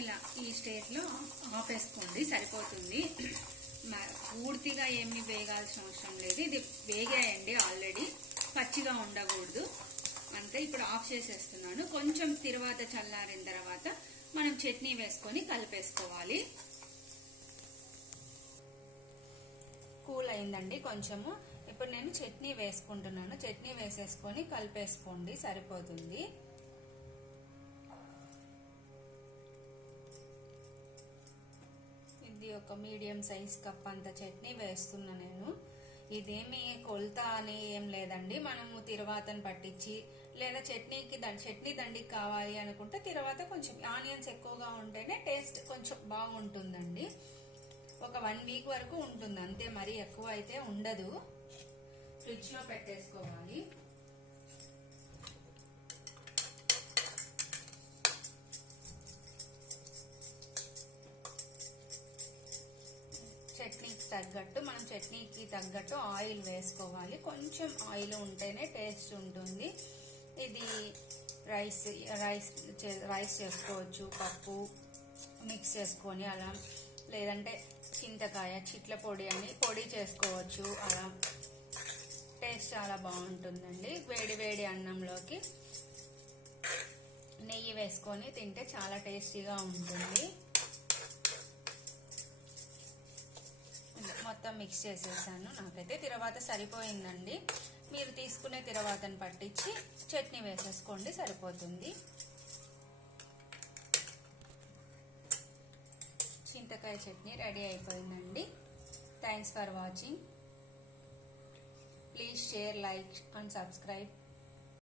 ఇలా ఈ స్టేజ్లో ఆపేసుకోండి, సరిపోతుంది. పూర్తిగా ఏమి వేగాల్సిన అవసరం లేదు. ఇది వేగాయండి ఆల్రెడీ, పచ్చిగా ఉండకూడదు అంతే. ఇప్పుడు ఆఫ్ చేసేస్తున్నాను. కొంచెం తర్వాత చల్లారిన తర్వాత మనం చట్నీ వేసుకొని కలిపేసుకోవాలి. కూల్ అయిందండి కొంచెము. ఇప్పుడు నేను చట్నీ వేసుకుంటున్నాను. చట్నీ వేసేసుకొని కలిపేసుకోండి, సరిపోతుంది. ఇది ఒక మీడియం సైజ్ కప్ అంత చట్నీ వేస్తున్నా నేను. ఇదేమి కొలత అని ఏం లేదండి. మనము తిరువాతను పట్టించి లేదా చట్నీ దండికి కావాలి అనుకుంటే తిరువాత కొంచెం ఆనియన్స్ ఎక్కువగా ఉంటేనే టేస్ట్ కొంచెం బాగుంటుందండి. ఒక 1 వీక్ వరకు ఉంటుంది అంతే, మరీ ఎక్కువ అయితే ఉండదు. ఫ్రిడ్జ్ లో పెట్టేసుకోవాలి. చట్నీకి తగ్గట్టు ఆయిల్ వేసుకోవాలి. కొంచెం ఆయిల్ ఉంటేనే టేస్ట్ ఉంటుంది. ఇది రైస్ చేసుకోవచ్చు, పప్పు మిక్స్ చేసుకొని అలా, లేదంటే చింతకాయ చిట్ల పొడి అని పొడి చేసుకోవచ్చు. అలా టేస్ట్ చాలా బాగుంటుందండి. వేడి వేడి అన్నంలోకి నెయ్యి వేసుకొని తింటే చాలా టేస్టీగా ఉంటుంది. మొత్తం మిక్స్ చేసేసాను. నాకైతే తిరువాత సరిపోయిందండి. మీరు తీసుకునే తిరువాతను పట్టించి చట్నీ వేసేసుకోండి, సరిపోతుంది. చింతకాయ చట్నీ రెడీ అయిపోయిందండి. Thanks for watching. Please share, like and subscribe.